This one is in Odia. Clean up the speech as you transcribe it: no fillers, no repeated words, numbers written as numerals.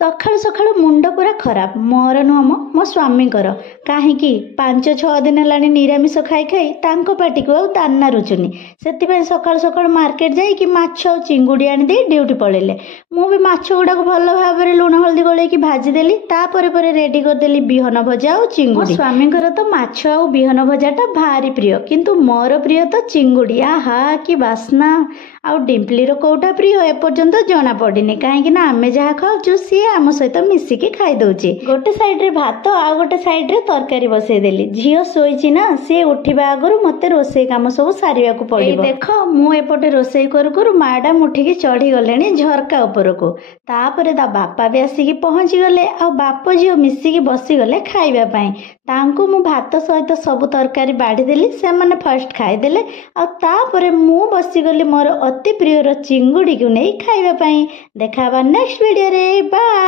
ସକାଳୁ ସକାଳୁ ମୁଣ୍ଡ ପୁରା ଖରାପ ମୋର ନୁହଁ ମୋ ସ୍ୱାମୀଙ୍କର। କାହିଁକି 5-6 ଦିନ ହେଲାଣି ନିରାମିଷ ଖାଇ ଖାଇ ତାଙ୍କ ପାଟିକୁ ଆଉ ଦାନା ରୁଚୁନି। ସେଥିପାଇଁ ସକାଳୁ ସକାଳୁ ମାର୍କେଟ ଯାଇକି ମାଛ ଆଉ ଚିଙ୍ଗୁଡ଼ି ଆଣିଦେଇ ଡ୍ୟୁଟି ପଳେଇଲେ। ମୁଁ ବି ମାଛ ଗୁଡ଼ାକୁ ଭଲ ଭାବରେ ଲୁଣ ହଳଦୀ ଗୋଳେଇକି ଭାଜିଦେଲି। ତାପରେ ପରେ ରେଡ଼ି କରିଦେଲି ବିହନ ଭଜା ଆଉ ଚିଙ୍ଗୁଡ଼ି। ସ୍ୱାମୀଙ୍କର ତ ମାଛ ଆଉ ବିହନ ଭଜାଟା ଭାରି ପ୍ରିୟ, କିନ୍ତୁ ମୋର ପ୍ରିୟ ତ ଚିଙ୍ଗୁଡ଼ି। ଆହା କି ବାସ୍ନା! ଆଉ ଡିମ୍ପଲିର କୋଉଟା ପ୍ରିୟ ଏପର୍ଯ୍ୟନ୍ତ ଜଣା ପଡ଼ିନି, କାହିଁକି ନା ଆମେ ଯାହା ଖାଉଛୁ ସିଏ ଆମ ସହିତ ମିଶିକି ଖାଇଦଉଛି। ଗୋଟେ ସାଇଡରେ ଭାତ ଆଉ ଗୋଟେ ସାଇଡରେ ତରକାରୀ ବସେଇଦେଲି। ଝିଅ ଶୋଇଛି ନା, ସିଏ ଉଠିବା ଆଗରୁ ମତେ ରୋଷେଇ କାମ ସବୁ ସାରିବାକୁ ପଡ଼ିବ। ଦେଖ ମୁଁ ଏପଟେ ରୋଷେଇ କରୁ କରୁ ମ୍ୟାଡାମ ଉଠିକି ଚଢ଼ି ଗଲେଣି ଝରକା ଉପରକୁ। ତାପରେ ତା ବାପା ବି ଆସିକି ପହଞ୍ଚିଗଲେ, ଆଉ ବାପ ଝିଅ ମିଶିକି ବସିଗଲେ ଖାଇବା ପାଇଁ। ତାଙ୍କୁ ମୁଁ ଭାତ ସହିତ ସବୁ ତରକାରୀ ବାଢ଼ିଦେଲି, ସେମାନେ ଫାଷ୍ଟ ଖାଇଦେଲେ, ଆଉ ତାପରେ ମୁଁ ବସିଗଲି ମୋର ଅତି ପ୍ରିୟର ଚିଙ୍ଗୁଡ଼ିକୁ ନେଇ ଖାଇବା ପାଇଁ। ଦେଖା ହବା ନେକ୍ସଟ ଭିଡ଼ିଓରେ। ବାଏ।